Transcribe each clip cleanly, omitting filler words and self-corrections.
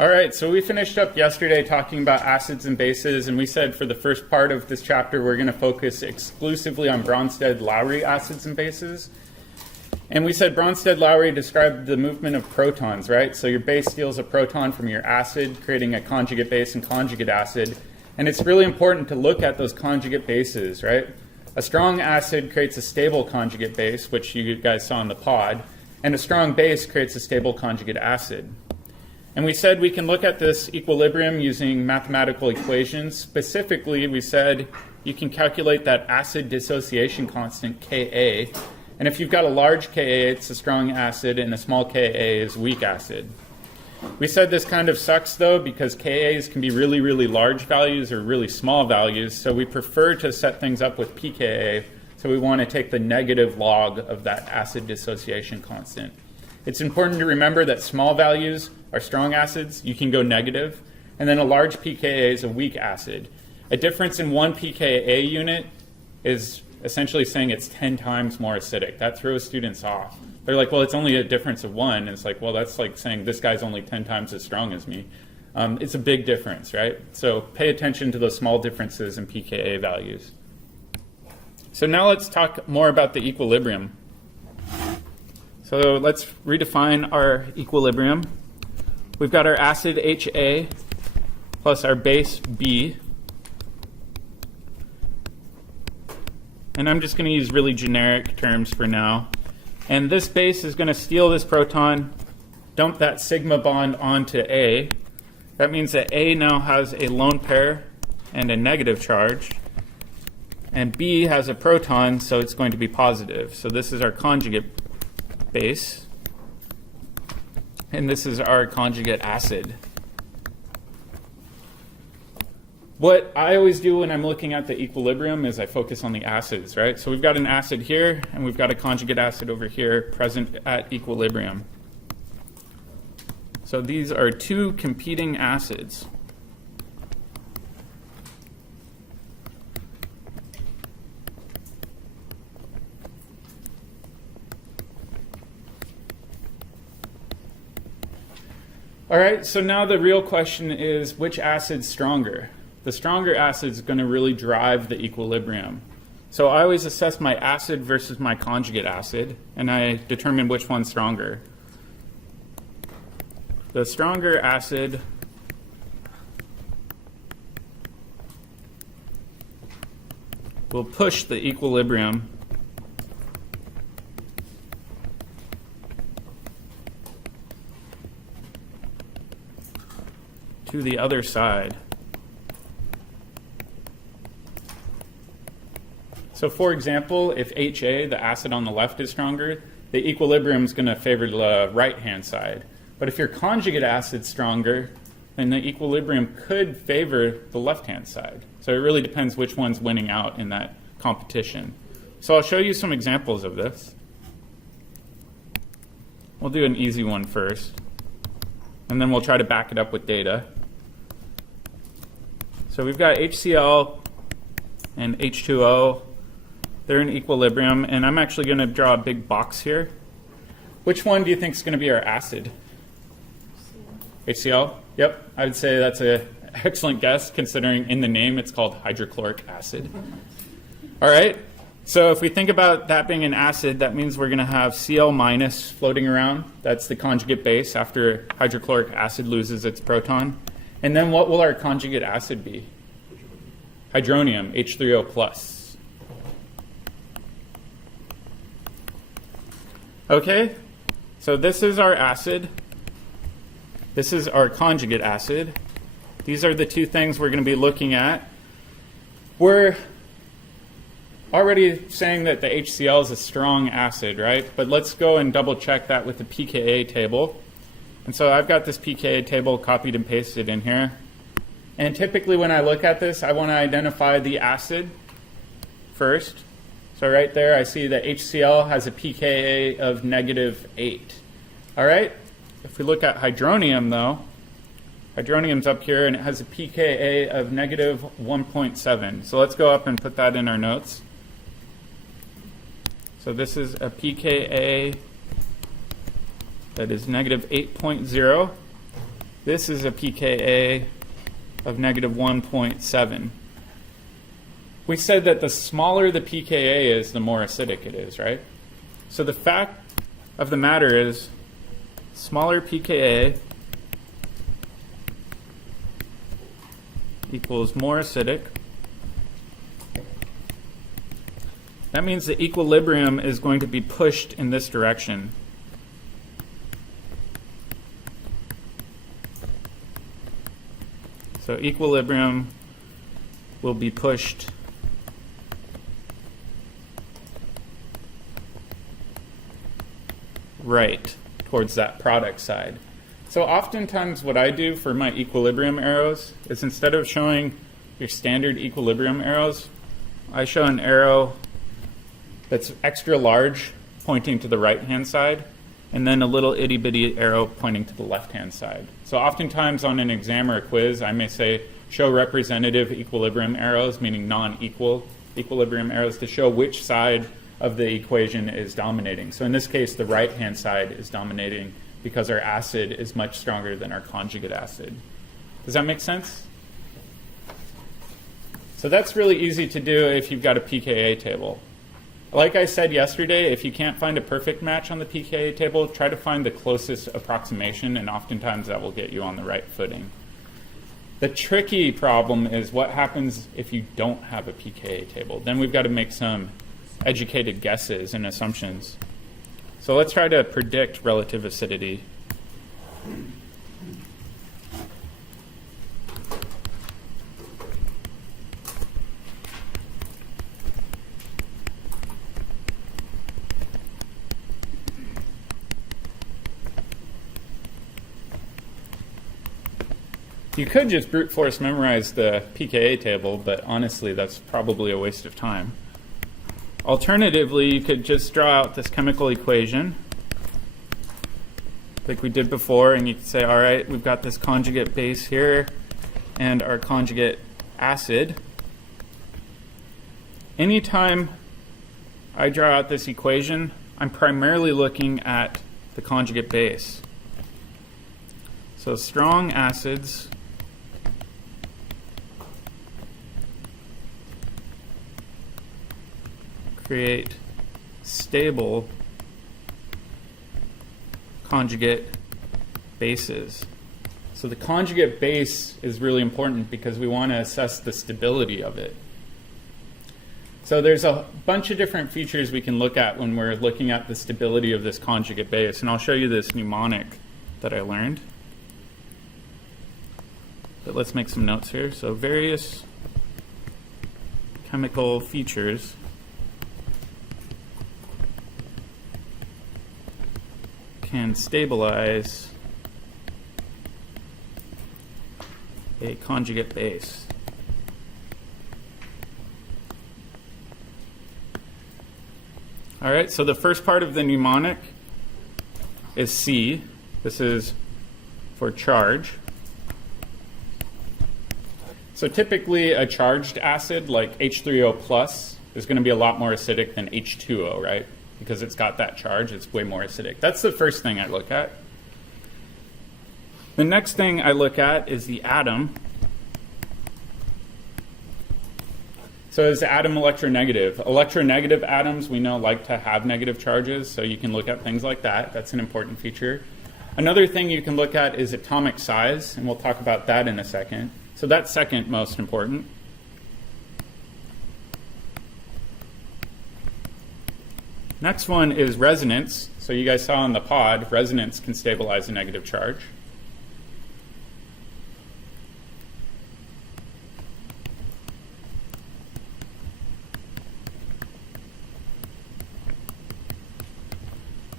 All right, so we finished up yesterday talking about acids and bases, and we said for the first part of this chapter we're going to focus exclusively on Bronsted-Lowry acids and bases. And we said Bronsted-Lowry described the movement of protons, right? So your base steals a proton from your acid, creating a conjugate base and conjugate acid. And it's really important to look at those conjugate bases, right? A strong acid creates a stable conjugate base, which you guys saw in the pod, and a strong base creates a stable conjugate acid. And we said we can look at this equilibrium using mathematical equations. Specifically, we said you can calculate that acid dissociation constant, Ka. And if you've got a large Ka, it's a strong acid, and a small Ka is weak acid. We said this kind of sucks, though, because Kas can be really, really large values or really small values. So we prefer to set things up with pKa. So we want to take the negative log of that acid dissociation constant. It's important to remember that small values are strong acids. You can go negative. And then a large pKa is a weak acid. A difference in one pKa unit is essentially saying it's 10 times more acidic. That throws students off. They're like, well, it's only a difference of 1. And it's like, well, that's like saying this guy's only 10 times as strong as me. It's a big difference, right? So pay attention to those small differences in pKa values. So now let's talk more about the equilibrium. So let's redefine our equilibrium. We've got our acid HA plus our base B. And I'm just going to use really generic terms for now. And this base is going to steal this proton, dump that sigma bond onto A. That means that A now has a lone pair and a negative charge. And B has a proton, so it's going to be positive. So this is our conjugate base. And this is our conjugate acid. What I always do when I'm looking at the equilibrium is I focus on the acids, right? So we've got an acid here, and we've got a conjugate acid over here present at equilibrium. So these are two competing acids. All right, so now the real question is, which acid's stronger? The stronger acid is going to really drive the equilibrium. So I always assess my acid versus my conjugate acid, and I determine which one's stronger. The stronger acid will push the equilibrium to the other side. So for example, if HA, the acid on the left, is stronger, the equilibrium is going to favor the right-hand side. But if your conjugate acid's stronger, then the equilibrium could favor the left-hand side. So it really depends which one's winning out in that competition. So I'll show you some examples of this. We'll do an easy one first, and then we'll try to back it up with data. So we've got HCl and H2O. They're in equilibrium, and I'm actually going to draw a big box here. Which one do you think is going to be our acid? HCl? Yep, I would say that's an excellent guess, considering in the name it's called hydrochloric acid. All right, so if we think about that being an acid, that means we're going to have Cl minus floating around. That's the conjugate base after hydrochloric acid loses its proton. And then what will our conjugate acid be? Hydronium, H3O plus. Okay, so this is our acid. This is our conjugate acid. These are the two things we're going to be looking at. We're already saying that the HCl is a strong acid, right? But let's go and double check that with the pKa table. And so I've got this pKa table copied and pasted in here. And typically when I look at this, I want to identify the acid first. So right there, I see that HCl has a pKa of -8. All right? If we look at hydronium, though, hydronium's up here, and it has a pKa of -1.7. So let's go up and put that in our notes. So this is a pKa that is -8.0. This is a pKa of negative 1.7. We said that the smaller the pKa is, the more acidic it is, right? So the fact of the matter is, smaller pKa equals more acidic. That means the equilibrium is going to be pushed in this direction. So equilibrium will be pushed right towards that product side. So oftentimes what I do for my equilibrium arrows is, instead of showing your standard equilibrium arrows, I show an arrow that's extra large pointing to the right-hand side, and then a little itty-bitty arrow pointing to the left-hand side. So oftentimes on an exam or a quiz, I may say, show representative equilibrium arrows, meaning non-equal equilibrium arrows, to show which side of the equation is dominating. So in this case, the right-hand side is dominating because our acid is much stronger than our conjugate acid. Does that make sense? So that's really easy to do if you've got a pKa table. Like I said yesterday, if you can't find a perfect match on the pKa table, try to find the closest approximation, and oftentimes that will get you on the right footing. The tricky problem is what happens if you don't have a pKa table. Then we've got to make some educated guesses and assumptions. So let's try to predict relative acidity. You could just brute force memorize the pKa table, but honestly, that's probably a waste of time. Alternatively, you could just draw out this chemical equation like we did before, and you could say, all right, we've got this conjugate base here and our conjugate acid. Anytime I draw out this equation, I'm primarily looking at the conjugate base. So strong acids create stable conjugate bases. So the conjugate base is really important because we want to assess the stability of it. So there's a bunch of different features we can look at when we're looking at the stability of this conjugate base, and I'll show you this mnemonic that I learned. But let's make some notes here. So various chemical features can stabilize a conjugate base. All right, so the first part of the mnemonic is C. This is for charge. So typically a charged acid like H3O plus is going to be a lot more acidic than H2O, right? Because it's got that charge, it's way more acidic. That's the first thing I look at. The next thing I look at is the atom. So is the atom electronegative? Electronegative atoms, we know, like to have negative charges, so you can look at things like that. That's an important feature. Another thing you can look at is atomic size, and we'll talk about that in a second. So that's second most important. Next one is resonance. So you guys saw in the pod, resonance can stabilize a negative charge.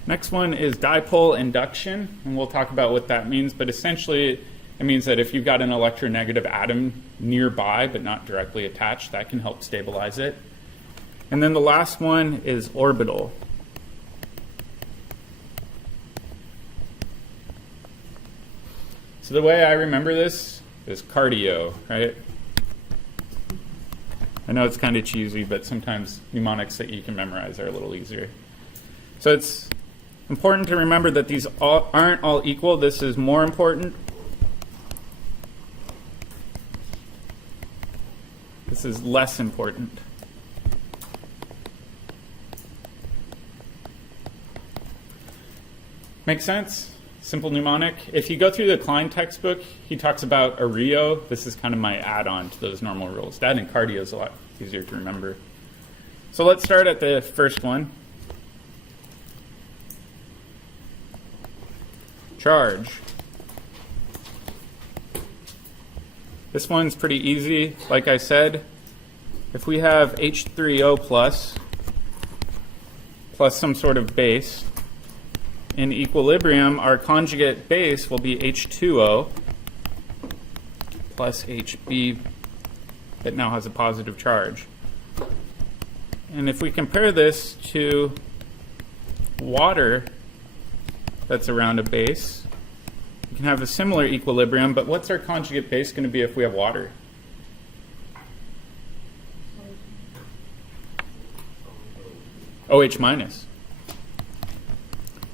Next one is dipole induction, and we'll talk about what that means, but essentially it means that if you've got an electronegative atom nearby but not directly attached, that can help stabilize it. And then the last one is orbital. So the way I remember this is cardio, right? I know it's kind of cheesy, but sometimes mnemonics that you can memorize are a little easier. So it's important to remember that these aren't all equal. This is more important. This is less important. Make sense? Simple mnemonic. If you go through the Klein textbook, he talks about a Rio. This is kind of my add-on to those normal rules. That and cardio is a lot easier to remember. So let's start at the first one. Charge. This one's pretty easy. Like I said, if we have H3O plus some sort of base, in equilibrium, our conjugate base will be H2O plus Hb that now has a positive charge. And if we compare this to water that's around a base, we can have a similar equilibrium, but what's our conjugate base going to be if we have water? OH minus.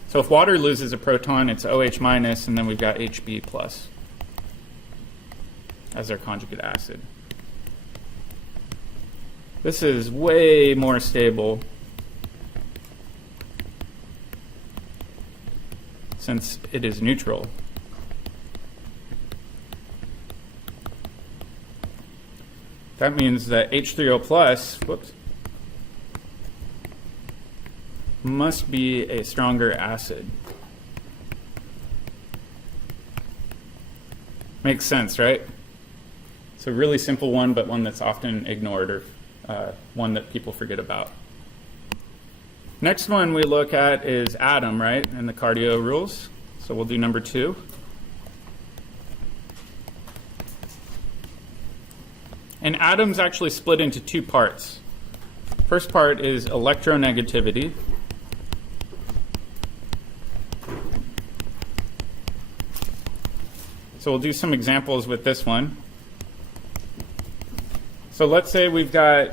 So if water loses a proton, it's OH minus, and then we've got Hb plus as our conjugate acid. This is way more stable since it is neutral. That means that H3O plus, must be a stronger acid. Makes sense, right? It's a really simple one, but one that's often ignored, or one that people forget about. Next one we look at is atom, right, and the cardio rules. So we'll do number 2. And atoms actually split into 2 parts. First part is electronegativity. So we'll do some examples with this one. So let's say we've got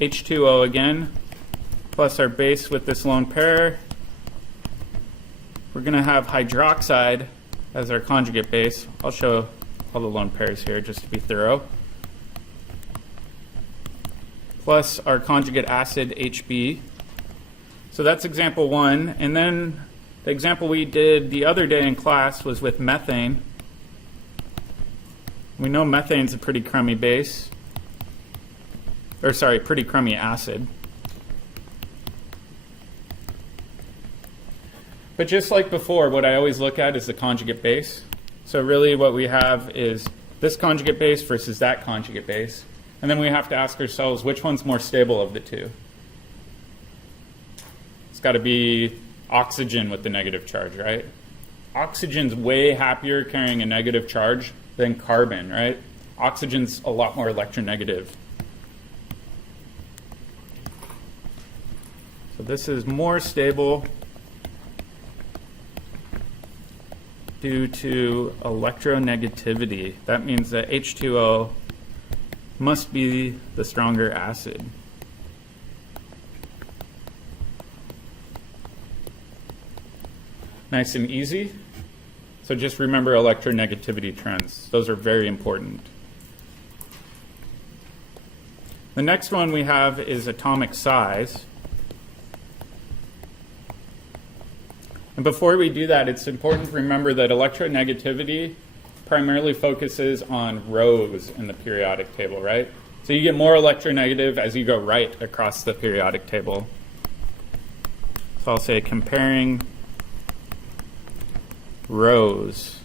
H2O again, plus our base with this lone pair. We're going to have hydroxide as our conjugate base. I'll show all the lone pairs here just to be thorough. Plus our conjugate acid Hb. So that's example 1. And then the example we did the other day in class was with methane. We know methane's a pretty crummy base. Or sorry, pretty crummy acid. But just like before, what I always look at is the conjugate base. So really what we have is this conjugate base versus that conjugate base. And then we have to ask ourselves, which one's more stable of the two? It's got to be oxygen with the negative charge, right? Oxygen's way happier carrying a negative charge than carbon, right? Oxygen's a lot more electronegative. So this is more stable due to electronegativity. That means that H2O must be the stronger acid. Nice and easy. So just remember electronegativity trends. Those are very important. The next one we have is atomic size. And before we do that, it's important to remember that electronegativity primarily focuses on rows in the periodic table, right? So you get more electronegative as you go right across the periodic table. So I'll say comparing rows.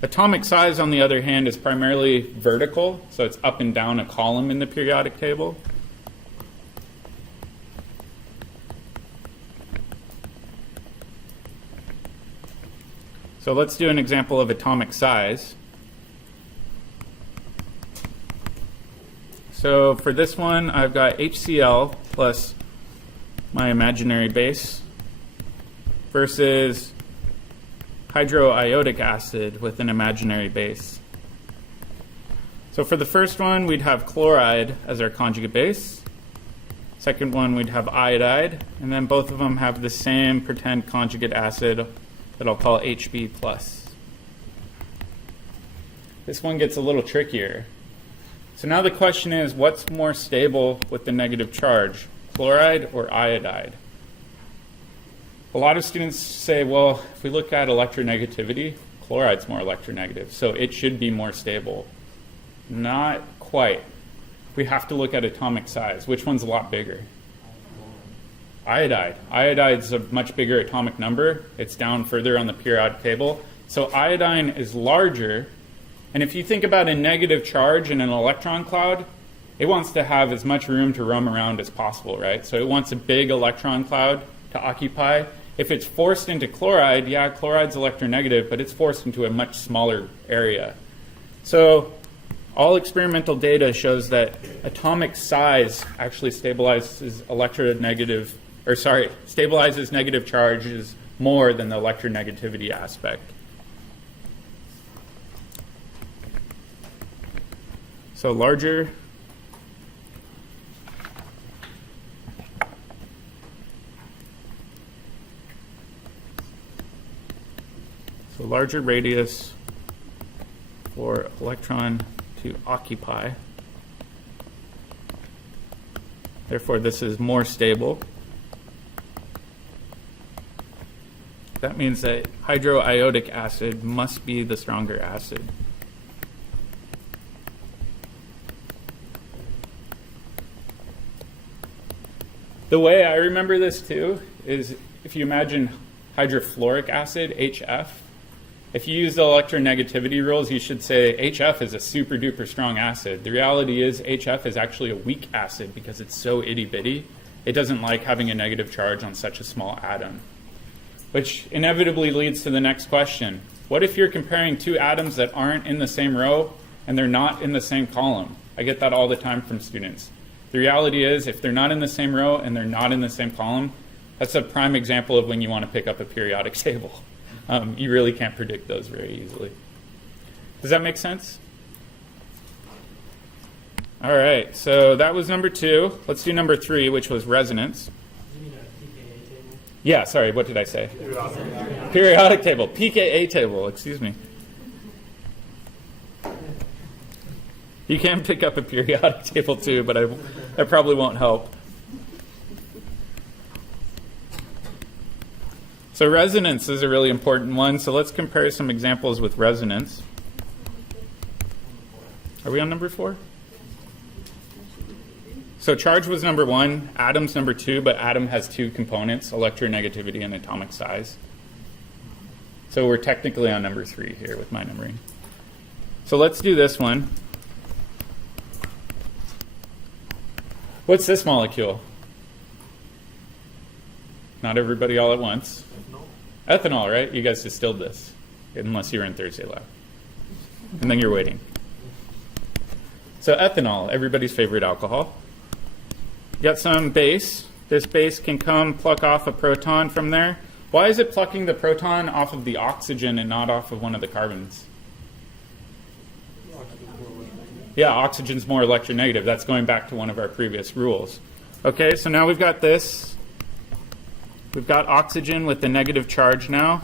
Atomic size, on the other hand, is primarily vertical, so it's up and down a column in the periodic table. So let's do an example of atomic size. So for this one, I've got HCl plus my imaginary base versus hydroiodic acid with an imaginary base. So for the first one, we'd have chloride as our conjugate base. Second one, we'd have iodide, and then both of them have the same pretend conjugate acid that I'll call Hb plus. This one gets a little trickier. So now the question is, what's more stable with the negative charge, chloride or iodide? A lot of students say, well, if we look at electronegativity, chloride's more electronegative, so it should be more stable. Not quite. We have to look at atomic size. Which one's a lot bigger? Iodide. Iodide's a much bigger atomic number. It's down further on the periodic table. So iodine is larger. And if you think about a negative charge in an electron cloud, it wants to have as much room to roam around as possible, right? So it wants a big electron cloud to occupy. If it's forced into chloride, yeah, chloride's electronegative, but it's forced into a much smaller area. So all experimental data shows that atomic size actually stabilizes negative charges more than the electronegativity aspect. So larger radius for electron to occupy. Therefore, this is more stable. That means that hydroiodic acid must be the stronger acid. The way I remember this too is if you imagine hydrofluoric acid, HF, if you use the electronegativity rules, you should say HF is a super duper strong acid. The reality is HF is actually a weak acid because it's so itty bitty. It doesn't like having a negative charge on such a small atom. Which inevitably leads to the next question. What if you're comparing two atoms that aren't in the same row and they're not in the same column? I get that all the time from students. The reality is if they're not in the same row and they're not in the same column, that's a prime example of when you want to pick up a periodic table. You really can't predict those very easily. Does that make sense? All right, so that was number 2. Let's do number 3, which was resonance. You mean a pKa table? Yeah, sorry, what did I say? Periodic table, pKa table, excuse me. You can pick up a periodic table too, but that probably won't help. So resonance is a really important one. So let's compare some examples with resonance. Are we on number 4? So charge was number 1, atom's number 2, but atom has 2 components, electronegativity and atomic size. So we're technically on number 3 here with my numbering. So let's do this one. What's this molecule? Not everybody all at once. Ethanol, right? You guys distilled this, unless you were in Thursday lab. And then you're waiting. So ethanol, everybody's favorite alcohol. You got some base. This base can pluck off a proton from there. Why is it plucking the proton off of the oxygen and not off of one of the carbons? Yeah, oxygen's more electronegative. That's going back to one of our previous rules. Okay, so now we've got this. We've got oxygen with the negative charge now,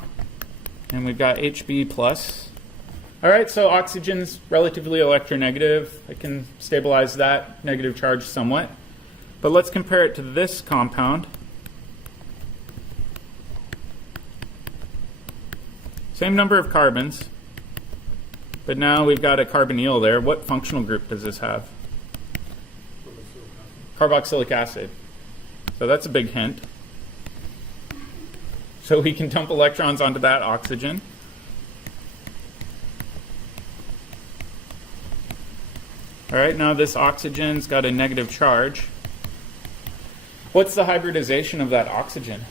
and we've got Hb plus. All right, so oxygen's relatively electronegative. I can stabilize that negative charge somewhat. But let's compare it to this compound. Same number of carbons, but now we've got a carbonyl there. What functional group does this have? Carboxylic acid. So that's a big hint. So we can dump electrons onto that oxygen. All right, now this oxygen's got a negative charge. What's the hybridization of that oxygen?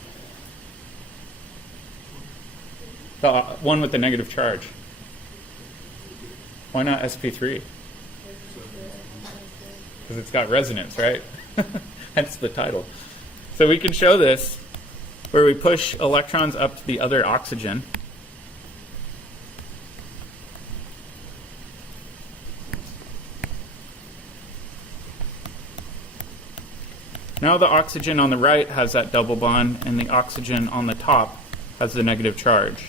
The one with the negative charge. Why not sp3? Because it's got resonance, right? Hence the title. So we can show this where we push electrons up to the other oxygen. Now the oxygen on the right has that double bond, and the oxygen on the top has the negative charge.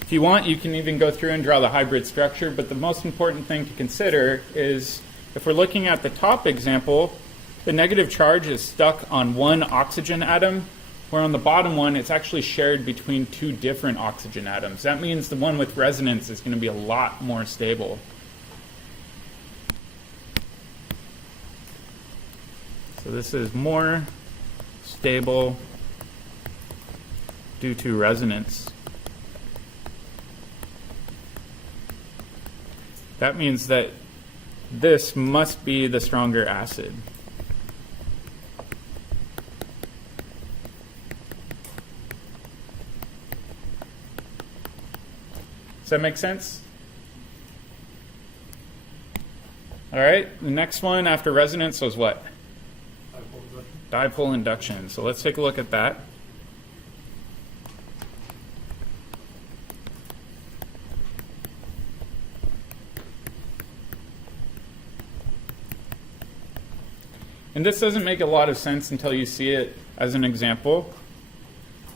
If you want, you can even go through and draw the hybrid structure, but the most important thing to consider is if we're looking at the top example, the negative charge is stuck on one oxygen atom, where on the bottom one, it's actually shared between two different oxygen atoms. That means the one with resonance is going to be a lot more stable. So this is more stable due to resonance. That means that this must be the stronger acid. Does that make sense? All right, the next one after resonance was what? Dipole induction. So let's take a look at that. And this doesn't make a lot of sense until you see it as an example.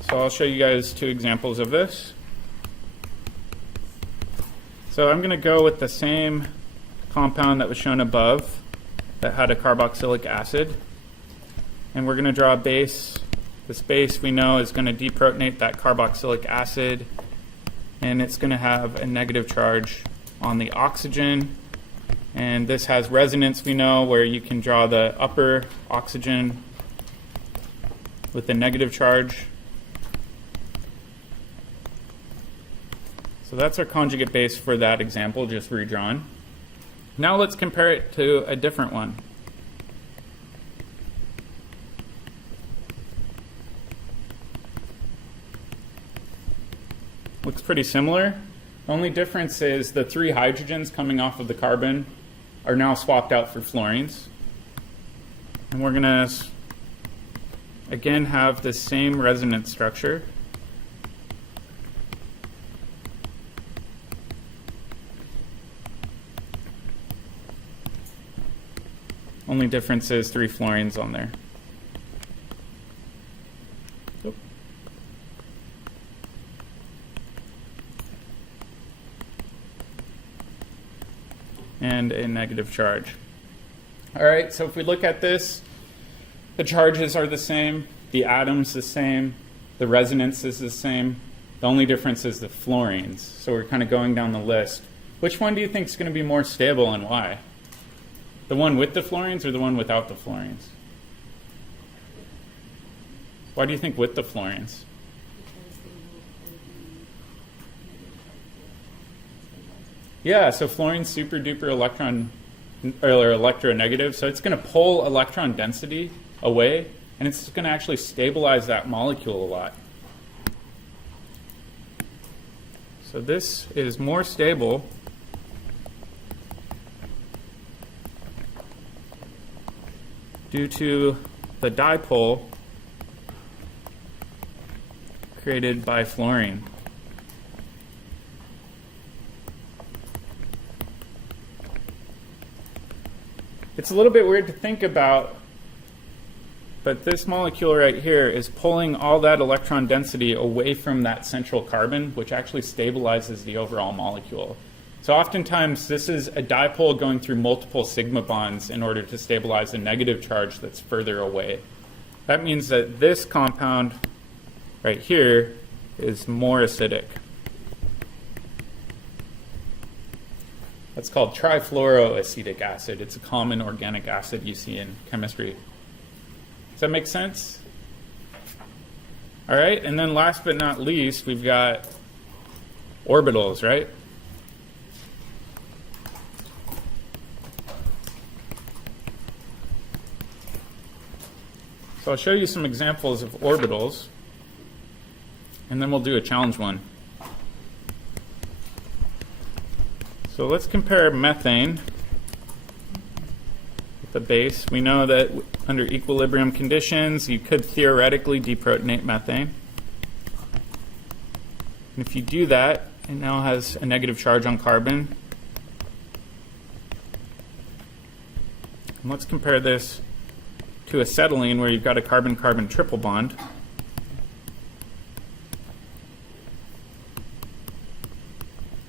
So I'll show you guys two examples of this. So I'm going to go with the same compound that was shown above that had a carboxylic acid. And we're going to draw a base. This base we know is going to deprotonate that carboxylic acid. And it's going to have a negative charge on the oxygen. And this has resonance, we know, where you can draw the upper oxygen with the negative charge. So that's our conjugate base for that example, just redrawn. Now let's compare it to a different one. Looks pretty similar. The only difference is the three hydrogens coming off of the carbon are now swapped out for fluorines. And we're going to, again, have the same resonance structure. Only difference is 3 fluorines on there. Oop. And a negative charge. All right, so if we look at this, the charges are the same, the atoms the same, the resonance is the same. The only difference is the fluorines. So we're kind of going down the list. Which one do you think is going to be more stable and why? The one with the fluorines or the one without the fluorines? Why do you think with the fluorines? Yeah, so fluorine's super duper electronegative, so it's going to pull electron density away, and it's going to actually stabilize that molecule a lot. So this is more stable due to the dipole created by fluorine. It's a little bit weird to think about, but this molecule right here is pulling all that electron density away from that central carbon, which actually stabilizes the overall molecule. So oftentimes this is a dipole going through multiple sigma bonds in order to stabilize a negative charge that's further away. That means that this compound right here is more acidic. That's called trifluoroacetic acid. It's a common organic acid you see in chemistry. Does that make sense? All right, and then last but not least, we've got orbitals, right? So I'll show you some examples of orbitals, and then we'll do a challenge one. So let's compare methane with the base. We know that under equilibrium conditions, you could theoretically deprotonate methane. And if you do that, it now has a negative charge on carbon. And let's compare this to acetylene, where you've got a carbon-carbon triple bond.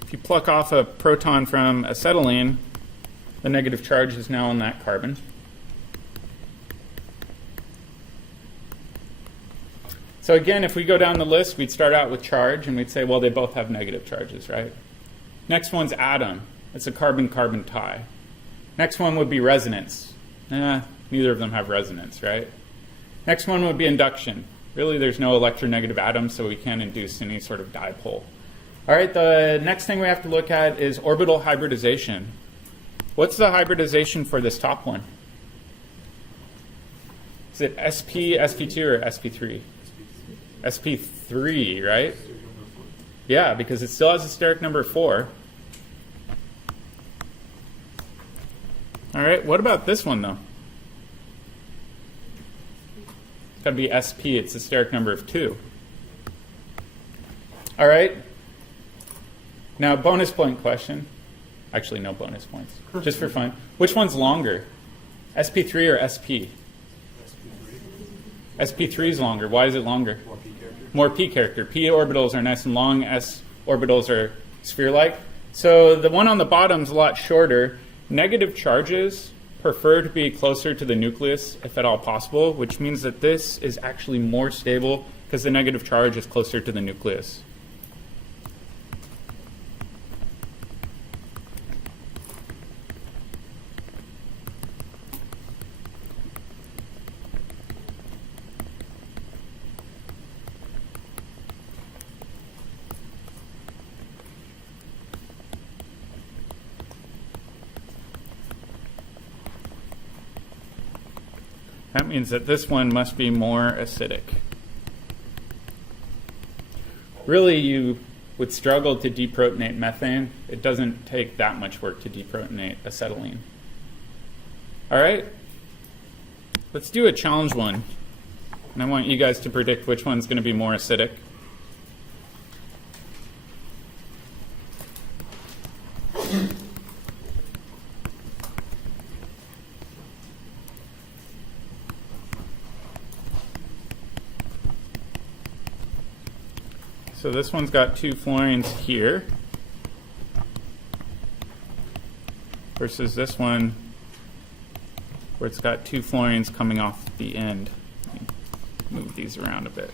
If you pluck off a proton from acetylene, The negative charge is now on that carbon. So again, if we go down the list, we'd start out with charge, and we'd say, well, they both have negative charges, right? Next one's atom. It's a carbon-carbon tie. Next one would be resonance. Neither of them have resonance, right? Next one would be induction. Really, there's no electronegative atom, so we can't induce any sort of dipole. All right, the next thing we have to look at is orbital hybridization. What's the hybridization for this top one? Is it sp, sp2, or sp3? sp3, right? Yeah, because it still has a steric number 4. All right, what about this one, though? It's got to be sp. It's a steric number of 2. All right. Now, bonus point question. Actually, no bonus points. Just for fun. Which one's longer? sp3 or sp? sp3 is longer. Why is it longer? More p character. More p character. P orbitals are nice and long. S orbitals are sphere-like. So the one on the bottom is a lot shorter. Negative charges prefer to be closer to the nucleus, if at all possible, which means that this is actually more stable because the negative charge is closer to the nucleus. That means that this one must be more acidic. Really, you would struggle to deprotonate methane. It doesn't take that much work to deprotonate acetylene. All right? Let's do a challenge one. And I want you guys to predict which one's going to be more acidic. So this one's got 2 fluorines here versus this one where it's got 2 fluorines coming off the end. Let me move these around a bit.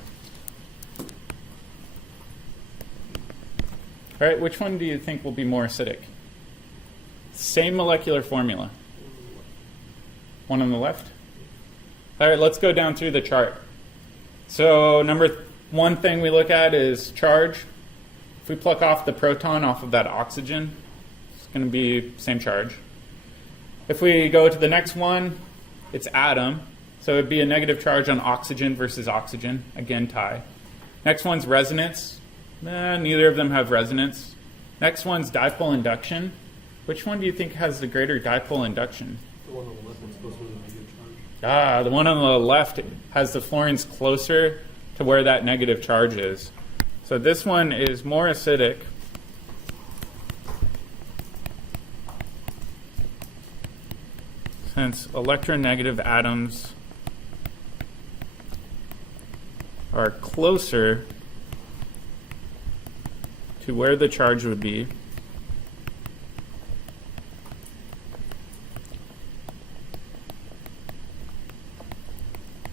All right, which one do you think will be more acidic? Same molecular formula. One on the left? All right, let's go down through the chart. So one thing we look at is charge. If we pluck off the proton off of that oxygen, it's going to be same charge. If we go to the next one, it's atom. So it would be a negative charge on oxygen versus oxygen. Again, tie. Next one's resonance. Neither of them have resonance. Next one's dipole induction. Which one do you think has the greater dipole induction? The one on the left one's closer to the negative charge. The one on the left has the fluorines closer to where that negative charge is. So this one is more acidic since electronegative atoms are closer to where the charge would be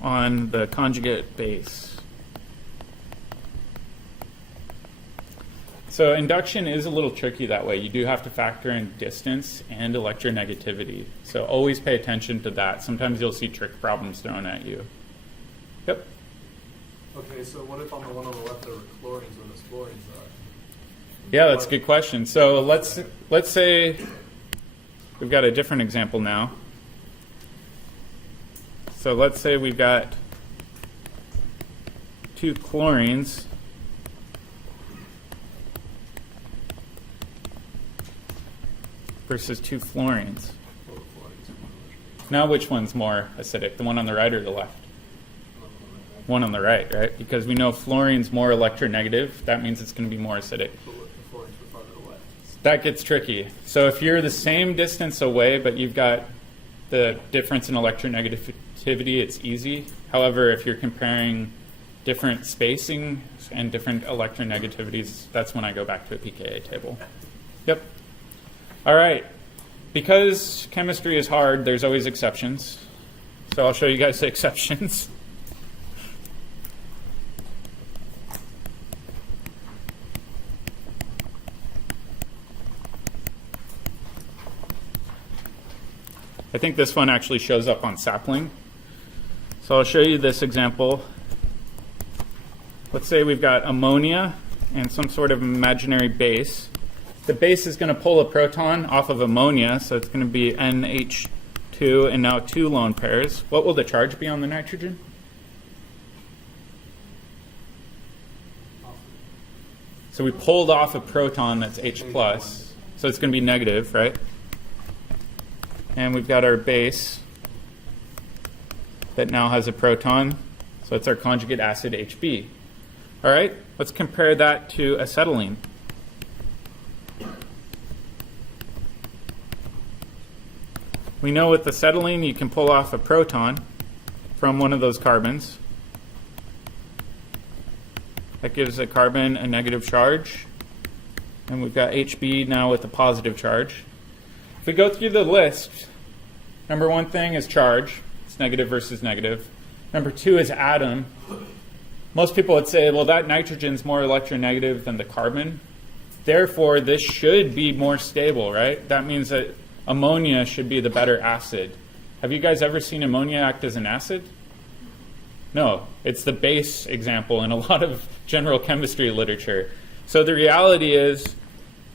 on the conjugate base. So induction is a little tricky that way. You do have to factor in distance and electronegativity. So always pay attention to that. Sometimes you'll see trick problems thrown at you. Yep. Okay, so what if on the one on the left there were chlorines where those fluorines are? Yeah, that's a good question. So let's say we've got a different example now. So let's say we've got 2 chlorines versus 2 fluorines. Now which one's more acidic, the one on the right or the left? One on the right, right? Because we know fluorine's more electronegative. That means it's going to be more acidic. That gets tricky. So if you're the same distance away, but you've got the difference in electronegativity, it's easy. However, if you're comparing different spacing and different electronegativities, that's when I go back to a pKa table. Yep. All right. because chemistry is hard, there's always exceptions. So I'll show you guys the exceptions. I think this one actually shows up on sapling. So I'll show you this example. Let's say we've got ammonia and some sort of imaginary base. The base is going to pull a proton off of ammonia, so it's going to be NH2 and now 2 lone pairs. What will the charge be on the nitrogen? So we pulled off a proton that's H+, so it's going to be negative, right? And we've got our base that now has a proton, so it's our conjugate acid HB. All right, let's compare that to acetylene. We know with acetylene you can pull off a proton from one of those carbons. That gives a carbon a negative charge, and we've got HB now with a positive charge. If we go through the list, number 1 thing is charge. It's negative versus negative. Number 2 is atom. Most people would say, well, that nitrogen's more electronegative than the carbon. Therefore, this should be more stable, right? That means that ammonia should be the better acid. Have you guys ever seen ammonia act as an acid? No, it's the base example in a lot of general chemistry literature. So the reality is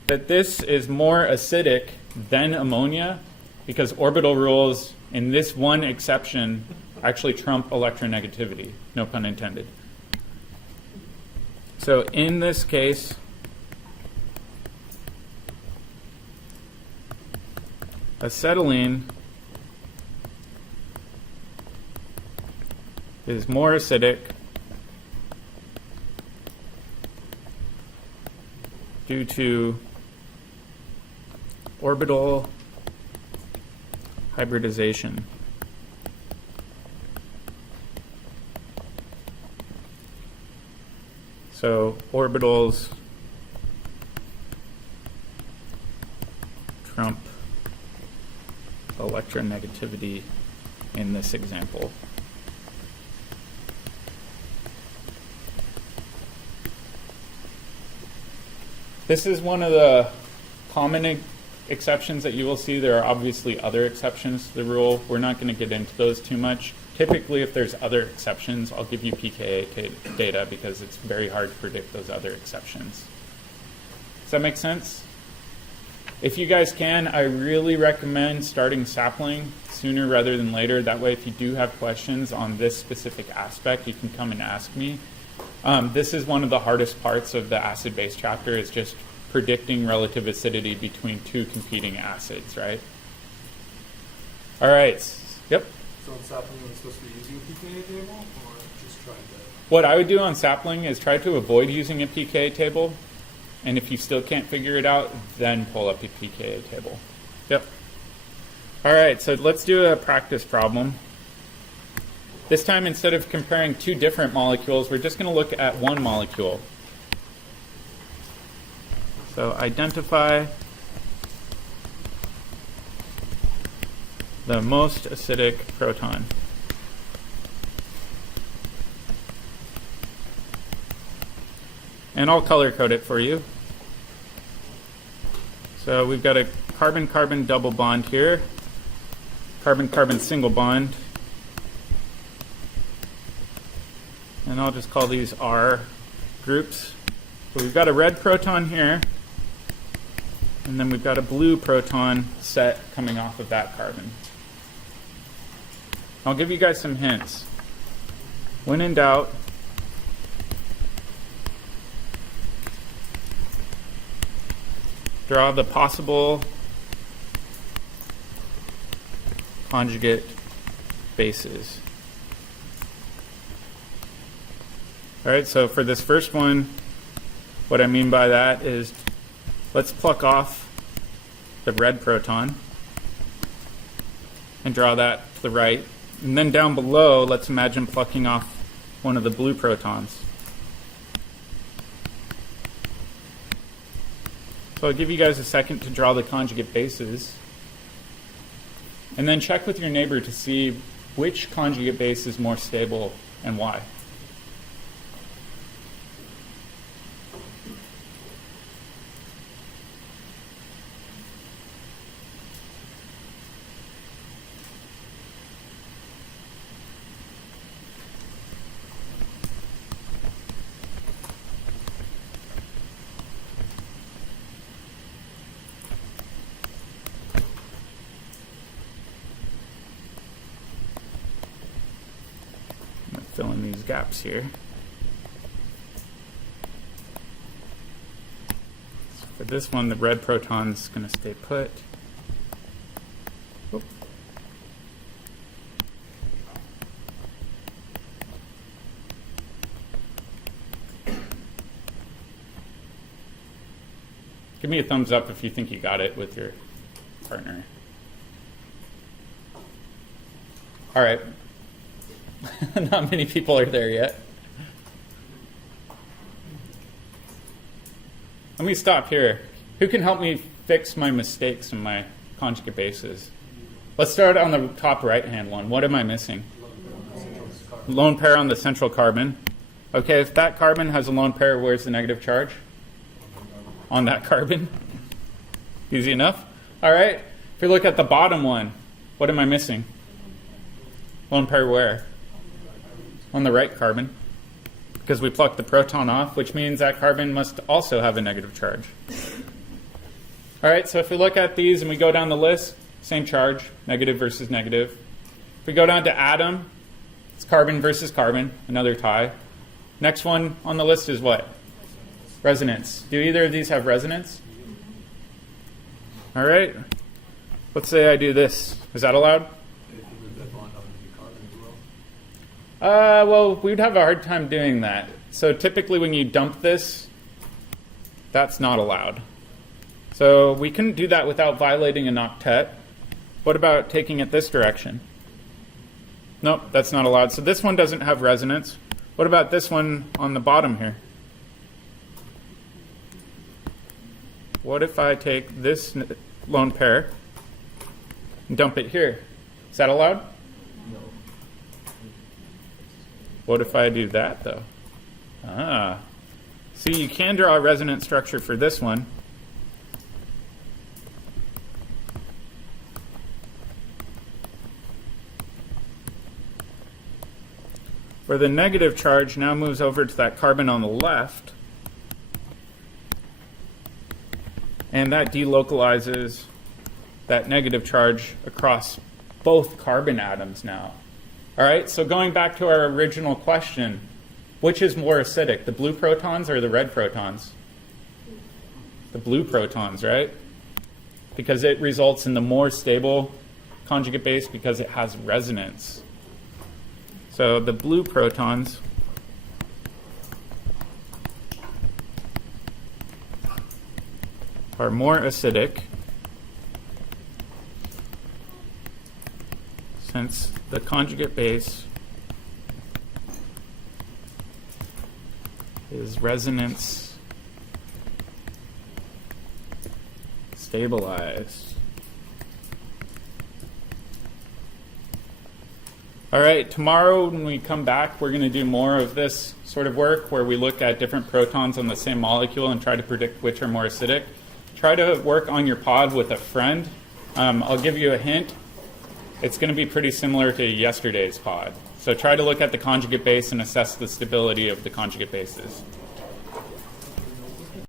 that this is more acidic than ammonia because orbital rules in this one exception actually trump electronegativity, no pun intended. So in this case, acetylene is more acidic due to orbital hybridization. So orbitals trump electronegativity in this example. This is one of the common exceptions that you will see. There are obviously other exceptions to the rule. We're not going to get into those too much. Typically, if there's other exceptions, I'll give you pKa data because it's very hard to predict those other exceptions. Does that make sense? If you guys can, I really recommend starting sapling sooner rather than later. That way, if you do have questions on this specific aspect, you can come and ask me. This is one of the hardest parts of the acid-base chapter, is just predicting relative acidity between 2 competing acids, right? All right. Yep. So in sapling, are we supposed to be using a pKa table, or just try to? What I would do on sapling is try to avoid using a pKa table, and if you still can't figure it out, then pull up a pKa table. Yep. All right, so let's do a practice problem. This time, instead of comparing 2 different molecules, we're just going to look at 1 molecule. So identify the most acidic proton. And I'll color code it for you. So we've got a carbon-carbon double bond here, carbon-carbon single bond. And I'll just call these R groups. So we've got a red proton here, and then we've got a blue proton set coming off of that carbon. I'll give you guys some hints. When in doubt, draw the possible conjugate bases. All right, so for this first one, what I mean by that is let's pluck off the red proton and draw that to the right. And then down below, let's imagine plucking off one of the blue protons. So I'll give you guys a second to draw the conjugate bases. And then check with your neighbor to see which conjugate base is more stable and why. Fill in these gaps here. So for this one, the red proton's going to stay put. Oop. Give me a thumbs up if you think you got it with your partner. All right. Not many people are there yet. Let me stop here. Who can help me fix my mistakes in my conjugate bases? Let's start on the top right-hand one. What am I missing? Lone pair on the central carbon. Okay, if that carbon has a lone pair, where's the negative charge? On that carbon. Easy enough. All right. If you look at the bottom one, what am I missing? Lone pair where? On the right carbon, because we plucked the proton off, which means that carbon must also have a negative charge. All right, so if we look at these and we go down the list, same charge, negative versus negative. If we go down to atom, it's carbon versus carbon, another tie. Next one on the list is what? Resonance. Do either of these have resonance? All right, let's say I do this. Is that allowed? Well, we'd have a hard time doing that. So typically when you dump this, that's not allowed. So we couldn't do that without violating an octet. What about taking it this direction? Nope, that's not allowed. So this one doesn't have resonance. What about this one on the bottom here? What if I take this lone pair and dump it here? Is that allowed? What if I do that, though? See, you can draw a resonance structure for this one. Where the negative charge now moves over to that carbon on the left. And that delocalizes that negative charge across both carbon atoms now. All right, so going back to our original question, which is more acidic, the blue protons or the red protons? The blue protons, right? Because it results in the more stable conjugate base because it has resonance. So the blue protons are more acidic since the conjugate base is resonance stabilized. All right, tomorrow when we come back, we're going to do more of this sort of work where we look at different protons on the same molecule and try to predict which are more acidic. Try to work on your pod with a friend. I'll give you a hint. It's going to be pretty similar to yesterday's pod. So try to look at the conjugate base and assess the stability of the conjugate bases.